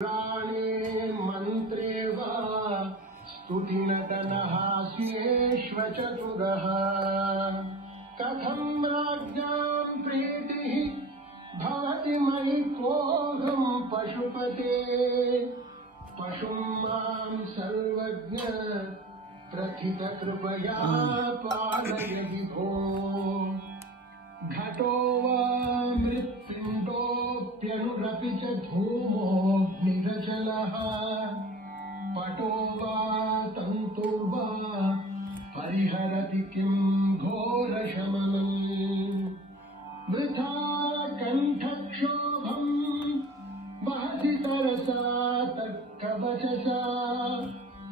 पुराणे मन्त्रे वा स्तुतिनटनहास्येष्व चतुरः कथं राज्ञां प्रीतिः भवति मयि कोऽहं पशुपते पशुं मां सर्वज्ञ प्रथितकृपया पालय विभो घटो वा मृत्पिण्डोऽप्यनुरपि च धूमोऽग्निरचलः पटो वा तन्तुर्वा परिहरति किं घोरशमनम् वृथा कण्ठक्षोभम् वहसि तरसा तर्कवचसा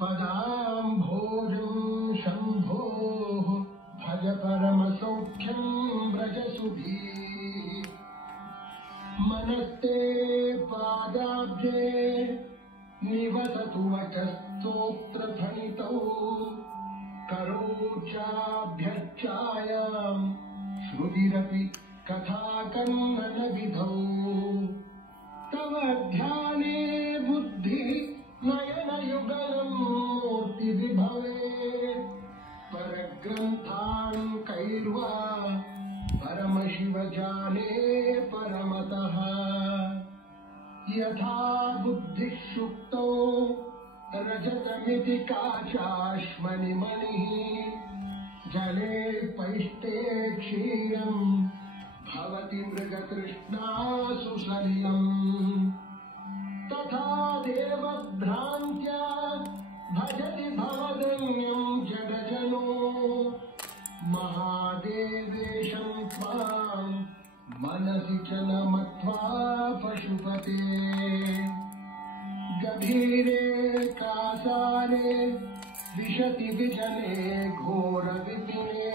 पदाम्भोजं शम्भोः भज परमसौख्यं व्रजसुधीः मनस्ते पादाब्जे निवसतु वचस्तोत्रफणितौ करौ चाभ्यर्चायां श्रुतिरपि कथाकन्ननविधौ तव ध्याने बुद्धिः नयनयुगलं मूर्तिविभवे परग्रन्थान् कैर्वा परमशिव जाने परमतः यथा बुद्धिः सुप्तौ रजतमिति काचाश्मनिमणिः जले पैष्टे क्षीरं भवति मृगतृष्णासु सलिलम् तथा देवभ्रान्त्या भजति भवदन्यं जडजनो महादेवेशं त्वां मनसि च न मत्वा पशुपते गभीरे कासारे विशति विजने घोरविपिने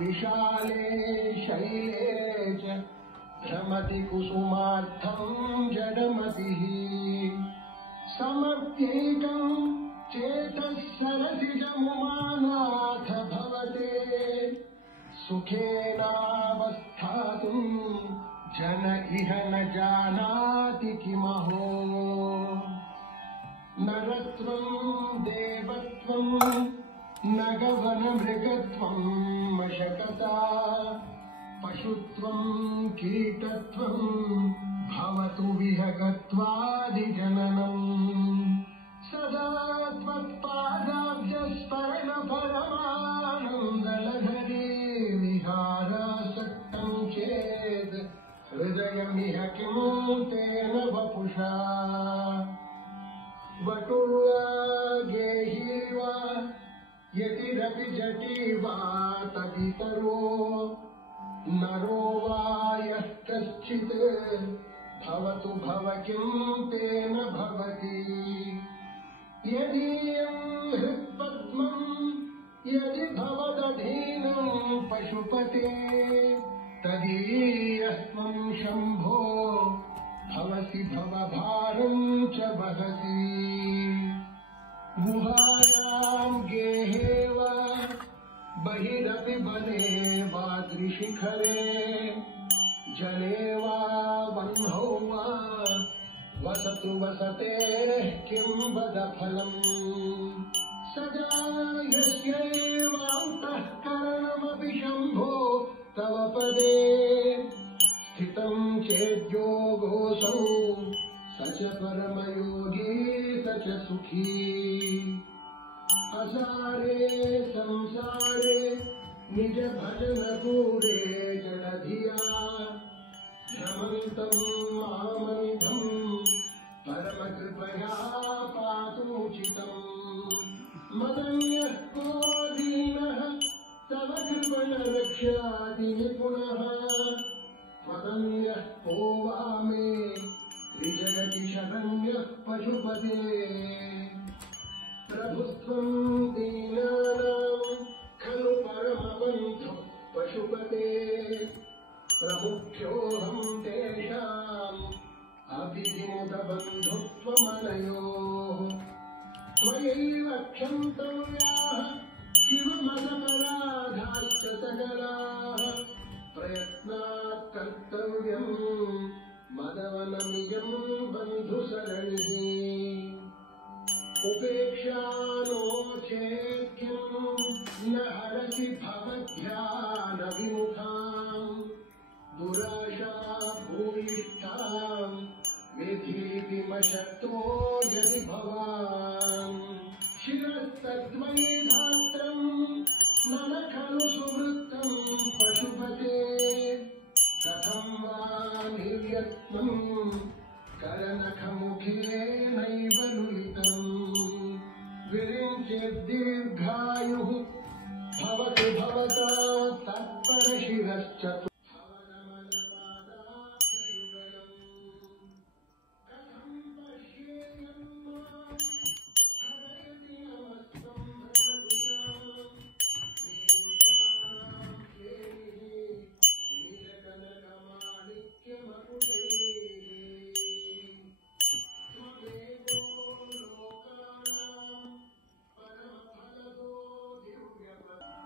विशाले शैले च भ्रमति कुसुमार्थं जडमतिः समर्थ्यैकं चेतः सरसिजमुमानाथ भवते सुखेनावस्थातुं जन इह न जानाति किमहो नरत्वं देवत्वं नगवनमृगत्वं मशकता पशुत्वं कीटत्वं भवतु विहगत्वादिजननम् सदा त्वत्पादाब्जस्मरणपरमानन्दलहरी विहारासक्तं चेत् हृदयमिह किं तेन वपुषा वटुर्वा गेही वा यतिरपि जटी वा तदितरो नरो वा यः कश्चित् भवतु भव किं तेन भवति यदीयं हृत्पद्मं यदि भवदधीनं पशुपते तदीयस्त्वं शम्भो भवसि भवभारं च वहसि गुहायां गेहे वा बहिरपि वने वा त्रिशिखरे जले वा वह्नौ वा वसतु वसतेः किं वद फलम् सदा यस्यैवान्तःकरणमपि शम्भो तव पदे स्थितं चेद्योगोऽसौ स च परमयोगी स च सुखी असारे संसारे निज भजन दूरे जडधिया भ्रमन्तं मामन्धं परमकृपया पातुचितम् मदन्यः को दीनः तव कृपण रक्षाति निपुणः त्वदन्यः को वा मे त्रिजगति शरण्यः पशुपते प्रभुत्वं दीनानां खलु परमबन्धुः पशुपते प्रमुख्योऽहं तेषाम् अभिधिमुदबन्धुत्वमनयोः त्वयैव क्षन्तव्याः शिवमदपराधाश्च सकलाः प्रयत्नात् कर्तव्यम् मदवनमियं बन्धुसर धीतिमशक्तो यदि भवान् शिरस्तद्वयि धात्रम् नन खलु सुवृत्तम् पशुपते कथं वा निर्यत्नम् करनखमुखेनैव लुलितम् विरिञ्चिद्दीर्घायुः भवतु भवता तत्परशिरश्चतुर्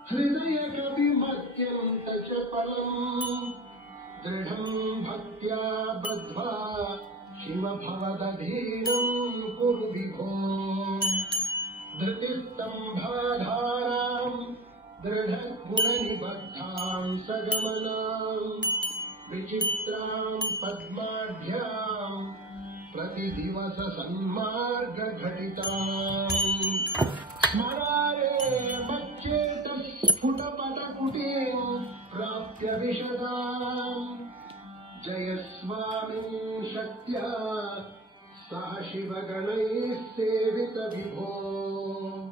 हृदय कविमत्यन्त च फलम् दृढम् भक्त्या बद्ध्वा शिव भवदधीनम् कुरु विभो धृतिस्तम्भाधाराम् दृढगुणनिबद्धाम् सगमनाम् विचित्राम् पद्माढ्याम् प्रतिदिवस सन्मार्गघटिताम् स्मरारे स्फुटपटकुटीम् प्राप्य विशदाम् जय स्वामी शक्त्या सह शिवगणैः सेवित विभो।